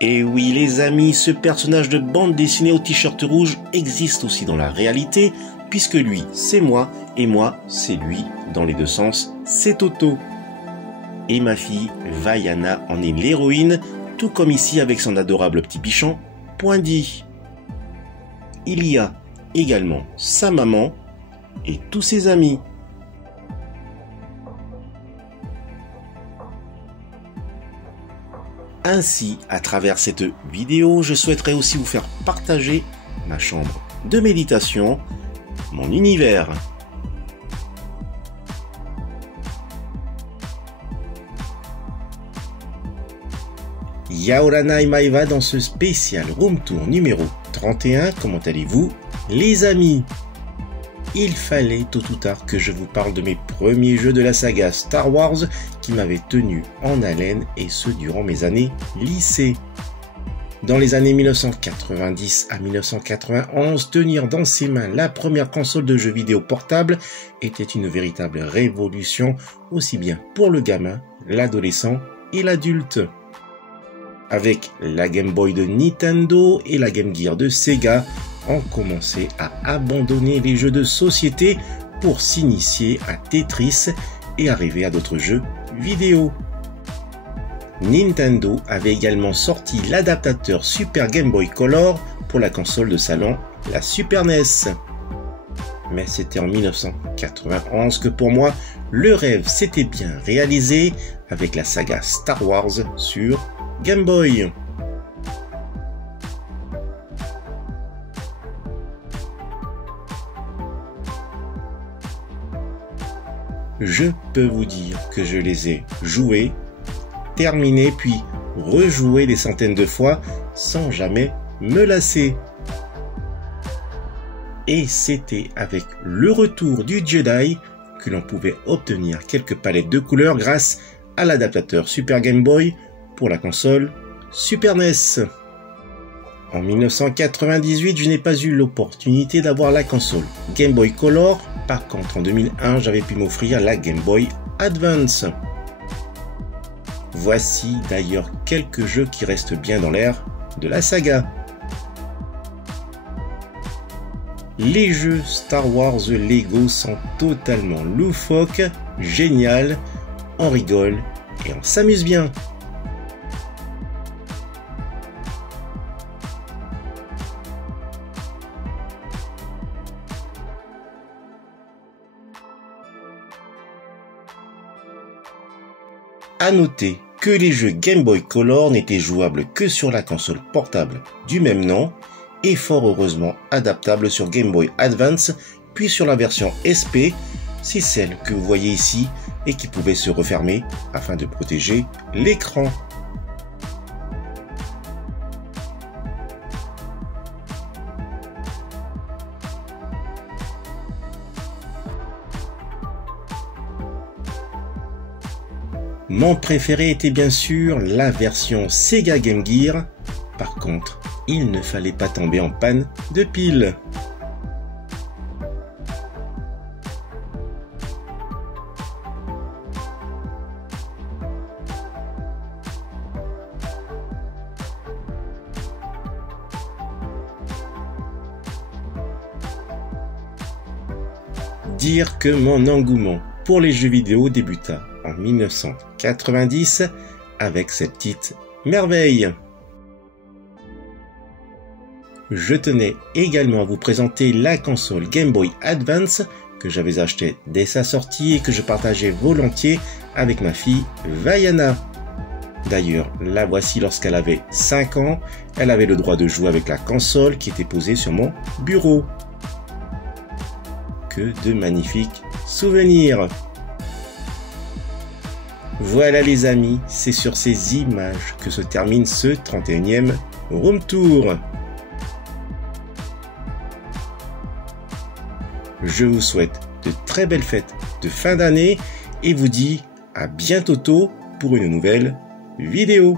Et oui les amis, ce personnage de bande dessinée au t-shirt rouge existe aussi dans la réalité, puisque lui c'est moi, et moi c'est lui, dans les deux sens, c'est Toto. Et ma fille, Vaiana, en est l'héroïne, tout comme ici avec son adorable petit bichon, Poindy. Il y a également sa maman et tous ses amis. Ainsi, à travers cette vidéo, je souhaiterais aussi vous faire partager ma chambre de méditation, mon univers. Yaoranai Maeva dans ce spécial Room Tour numéro 31. Comment allez-vous, les amis? Il fallait tôt ou tard que je vous parle de mes premiers jeux de la saga Star Wars qui m'avaient tenu en haleine, et ce durant mes années lycée. Dans les années 1990 à 1991, tenir dans ses mains la première console de jeux vidéo portable était une véritable révolution, aussi bien pour le gamin, l'adolescent et l'adulte. Avec la Game Boy de Nintendo et la Game Gear de Sega, on commençait à abandonner les jeux de société pour s'initier à Tetris et arriver à d'autres jeux vidéo. Nintendo avait également sorti l'adaptateur Super Game Boy Color pour la console de salon, la Super NES. Mais c'était en 1991 que pour moi, le rêve s'était bien réalisé avec la saga Star Wars sur Game Boy. Je peux vous dire que je les ai joués, terminés, puis rejoués des centaines de fois sans jamais me lasser. Et c'était avec le retour du Jedi que l'on pouvait obtenir quelques palettes de couleurs grâce à l'adaptateur Super Game Boy pour la console Super NES. En 1998, je n'ai pas eu l'opportunité d'avoir la console Game Boy Color. Par contre, en 2001, j'avais pu m'offrir la Game Boy Advance. Voici d'ailleurs quelques jeux qui restent bien dans l'air de la saga. Les jeux Star Wars Lego sont totalement loufoques, génial, on rigole et on s'amuse bien. À noter que les jeux Game Boy Color n'étaient jouables que sur la console portable du même nom et fort heureusement adaptables sur Game Boy Advance, puis sur la version SP, c'est celle que vous voyez ici et qui pouvait se refermer afin de protéger l'écran. Mon préféré était bien sûr la version Sega Game Gear. Par contre, il ne fallait pas tomber en panne de pile. Dire que mon engouement pour les jeux vidéo débuta en 1990 avec cette petite merveille. Je tenais également à vous présenter la console Game Boy Advance que j'avais achetée dès sa sortie et que je partageais volontiers avec ma fille Vaiana. D'ailleurs, la voici lorsqu'elle avait 5 ans, elle avait le droit de jouer avec la console qui était posée sur mon bureau. Que de magnifiques souvenirs! Voilà les amis, c'est sur ces images que se termine ce 31e Room Tour. Je vous souhaite de très belles fêtes de fin d'année et vous dis à bientôt pour une nouvelle vidéo.